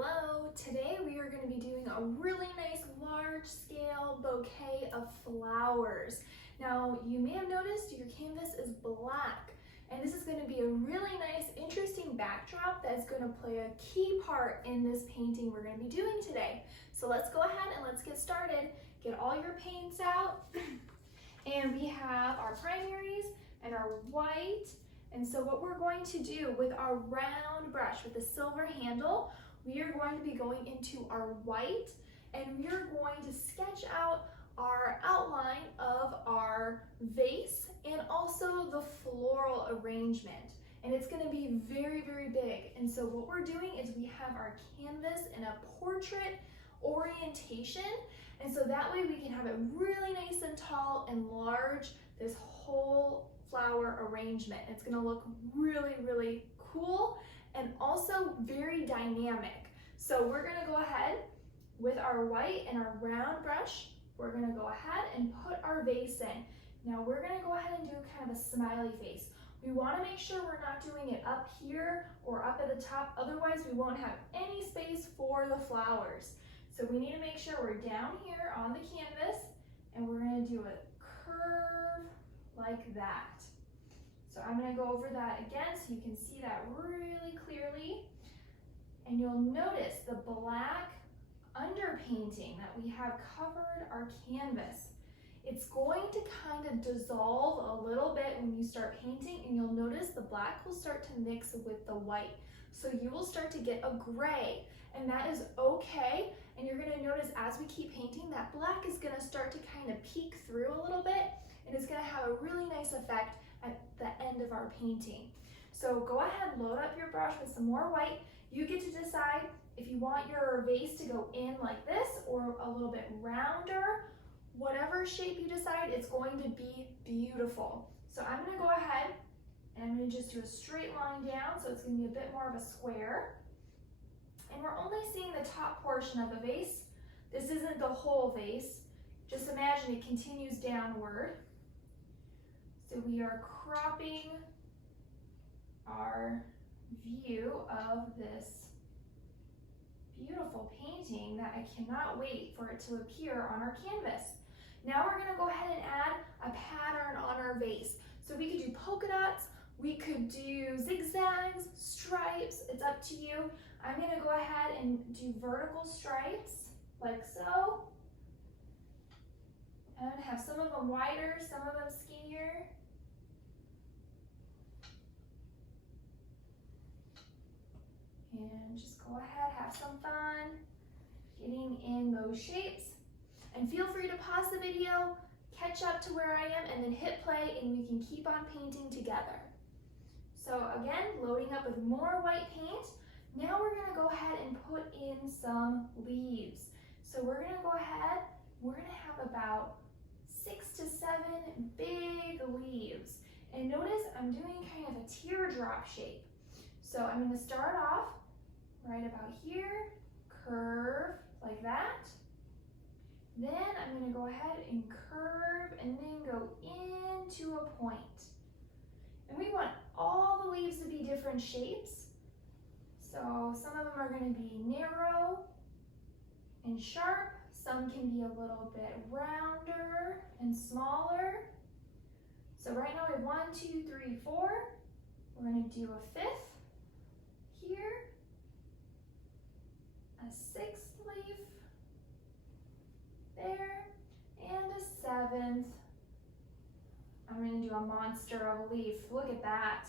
Hello! Today we are going to be doing a really nice large-scale bouquet of flowers. Now you may have noticed your canvas is black, and this is going to be a really nice, interesting backdrop that's going to play a key part in this painting we're going to be doing today. So let's go ahead and let's get started. Get all your paints out. And we have our primaries and our white. And so what we're going to do with our round brush with the silver handle, we are going to be going into our white, and we are going to sketch out our outline of our vase and also the floral arrangement. And it's going to be very, very big. And so what we're doing is we have our canvas in a portrait orientation. And so that way we can have it really nice and tall and large, this whole flower arrangement. It's going to look really, really cool and also very dynamic. So we're going to go ahead with our white and our round brush. We're going to go ahead and put our vase in. Now we're going to go ahead and do kind of a smiley face. We want to make sure we're not doing it up here or up at the top, otherwise we won't have any space for the flowers. So we need to make sure we're down here on the canvas, and we're going to do a curve like that. So I'm going to go over that again so you can see that really clearly. And you'll notice the black underpainting that we have covered our canvas. It's going to kind of dissolve a little bit when you start painting, and you'll notice the black will start to mix with the white. So you will start to get a gray, and that is okay. And you're going to notice as we keep painting, that black is going to start to kind of peek through a little bit, and it's going to have a really nice effect at the end of our painting. So go ahead, load up your brush with some more white. You get to decide if you want your vase to go in like this or a little bit rounder. Whatever shape you decide, it's going to be beautiful. So I'm going to go ahead and I'm going to just do a straight line down, so it's going to be a bit more of a square. And we're only seeing the top portion of the vase. This isn't the whole vase. Just imagine it continues downward. So we are cropping our view of this beautiful painting that I cannot wait for it to appear on our canvas. Now we're going to go ahead and add a pattern on our vase. So we could do polka dots, we could do zigzags, stripes, it's up to you. I'm going to go ahead and do vertical stripes like so. I'm going to have some of them wider, some of them skinnier. And just go ahead, have some fun getting in those shapes. And feel free to pause the video, catch up to where I am, and then hit play, and we can keep on painting together. So again, loading up with more white paint. Now we're going to go ahead and put in some leaves. So we're going to go ahead, we're going to have about 6 to 7 big leaves. And notice I'm doing kind of a teardrop shape. So I'm going to start off right about here, curve like that. Then I'm going to go ahead and curve and then go into a point. And we want all the leaves to be different shapes. So some of them are going to be narrow and sharp. Some can be a little bit rounder and smaller. So right now we have 1, 2, 3, 4. We're going to do a 5th here, a 6th leaf there, and a 7th. I'm going to do a monster of a leaf. Look at that.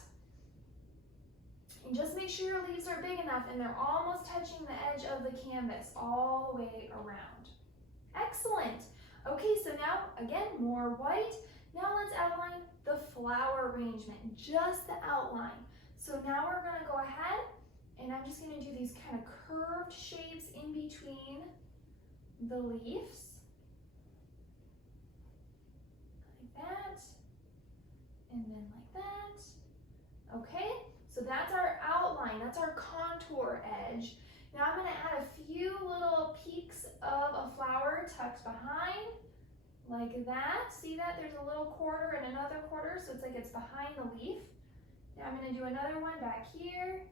And just make sure your leaves are big enough and they're almost touching the edge of the canvas all the way around. Excellent. Okay, so now, again, more white. Now let's outline the flower arrangement, just the outline. So now we're going to go ahead and I'm just going to do these kind of curved shapes in between the leaves. Like that. And then like that. Okay, so that's our outline, that's our contour edge. Now I'm going to add a few little peaks of a flower tucked behind, like that. See that? There's a little quarter and another quarter, so it's like it's behind the leaf. Now I'm going to do another one back here.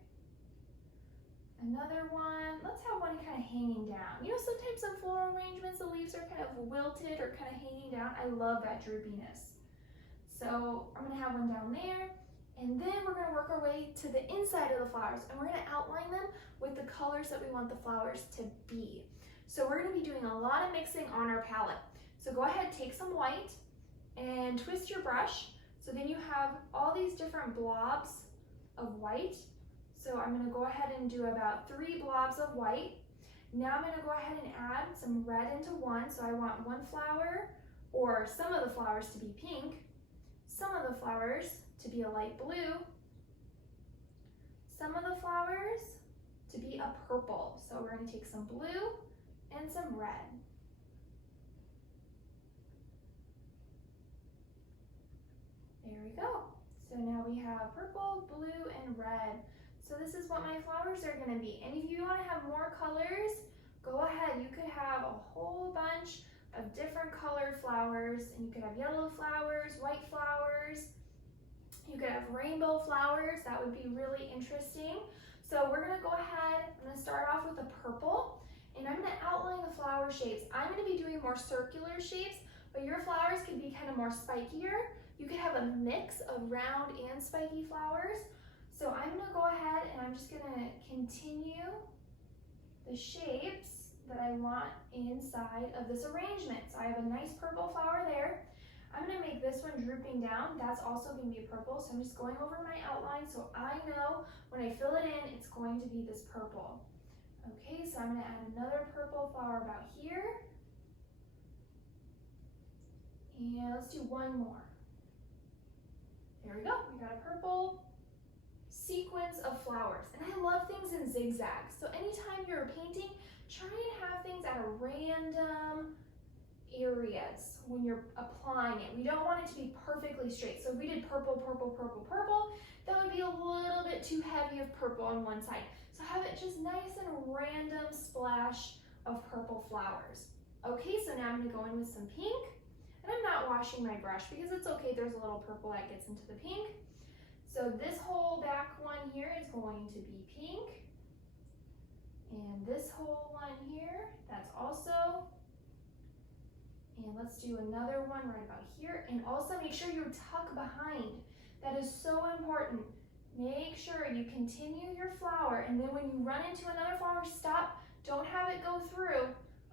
Another one. Let's have kind of hanging down. You know, sometimes some floral arrangements, the leaves are kind of wilted or kind of hanging down. I love that droopiness. So I'm gonna have one down there, and then we're gonna work our way to the inside of the flowers, and we're gonna outline them with the colors that we want the flowers to be. So we're gonna be doing a lot of mixing on our palette. So go ahead, take some white and twist your brush. So then you have all these different blobs of white. So I'm gonna go ahead and do about 3 blobs of white. Now I'm gonna go ahead and add some red into one. So I want one flower, or some of the flowers to be pink, some of the flowers to be a light blue, some of the flowers to be a purple. So we're gonna take some blue and some red. There we go. So now we have purple, blue, and red. So this is what my flowers are gonna be. And if you wanna have more colors, go ahead. You could have a whole bunch of different colored flowers, and you could have yellow flowers, white flowers. You could have rainbow flowers. That would be really interesting. So we're gonna go ahead, I'm gonna start off with a purple, and I'm gonna outline the flower shapes. I'm gonna be doing more circular shapes, but your flowers could be kind of more spikier. You could have a mix of round and spiky flowers. So I'm gonna go ahead and I'm just gonna continue the shapes that I want inside of this arrangement. So I have a nice purple flower there. I'm gonna make this one drooping down. That's also gonna be purple. So I'm just going over my outline so I know when I fill it in, it's going to be this purple. Okay, so I'm gonna add another purple flower about here. And let's do one more. There we go, we got a purple sequence of flowers. And I love things in zigzags. So anytime you're painting, try and have things at a random areas when you're applying it. We don't want it to be perfectly straight. So if we did purple, purple, purple, purple, that would be a little bit too heavy of purple on one side. So have it just nice and random splash of purple flowers. Okay, so now I'm gonna go in with some pink. And I'm not washing my brush because it's okay, there's a little purple that gets into the pink. So this whole back one here is going to be pink. And this whole one here, that's also. And let's do another one right about here. And also make sure you tuck behind. That is so important. Make sure you continue your flower, and then when you run into another flower, stop. Don't have it go through.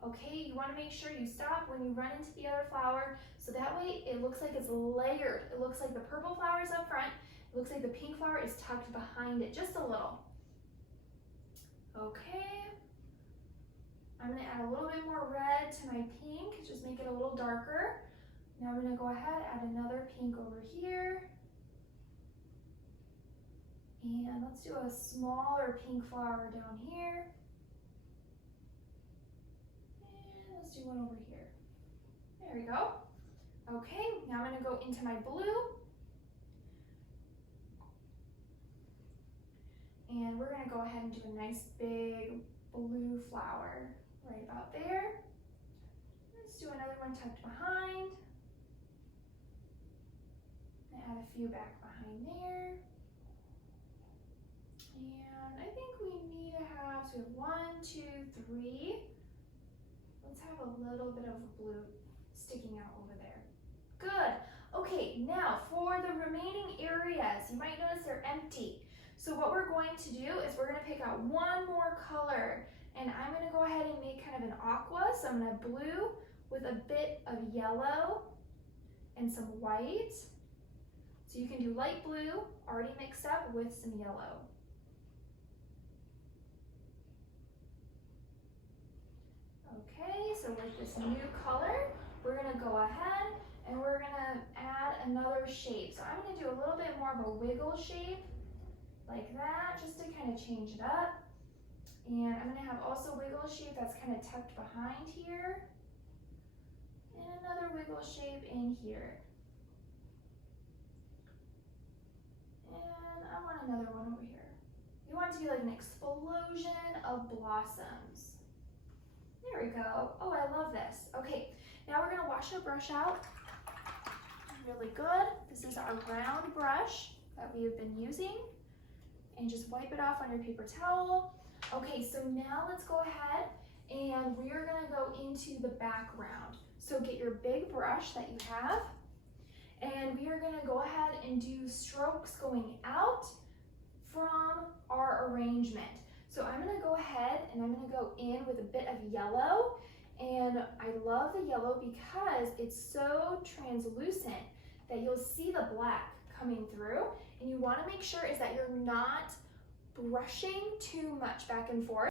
Okay, you want to make sure you stop when you run into the other flower, so that way it looks like it's layered. It looks like the purple flower is up front. It looks like the pink flower is tucked behind it, just a little. Okay, I'm going to add a little bit more red to my pink, just make it a little darker. Now I'm going to go ahead, add another pink over here. And let's do a smaller pink flower down here. Let's do one over here. There we go. Okay, now I'm going to go into my blue. And we're going to go ahead and do a nice big blue flower right about there. Let's do another one tucked behind. And add a few back behind there. And I think we need to have, so we have 1, 2, 3. Let's have a little bit of blue sticking out over there. Good. Okay, now for the remaining areas, you might notice they're empty. So what we're going to do is we're going to pick out one more color, and I'm going to go ahead and make kind of an aqua. So I'm going to have blue with a bit of yellow and some white. So you can do light blue already mixed up with some yellow. Okay, so with this new color, we're going to go ahead and we're going to add another shape. So I'm going to do a little bit more of a wiggle shape like that, just to kind of change it up. And I'm going to have also wiggle shape that's kind of tucked behind here. And another wiggle shape in here. And I want another one over here. You want it to be like an explosion of blossoms. There we go. Oh, I love this. Okay, now we're gonna wash our brush out really good. This is our round brush that we have been using. And just wipe it off on your paper towel. Okay, so now let's go ahead and we are gonna go into the background. So get your big brush that you have, and we are gonna go ahead and do strokes going out from our arrangement. So I'm gonna go ahead and I'm gonna go in with a bit of yellow, and I love the yellow because it's so translucent that you'll see the black coming through, and you wanna make sure is that you're not brushing too much back and forth.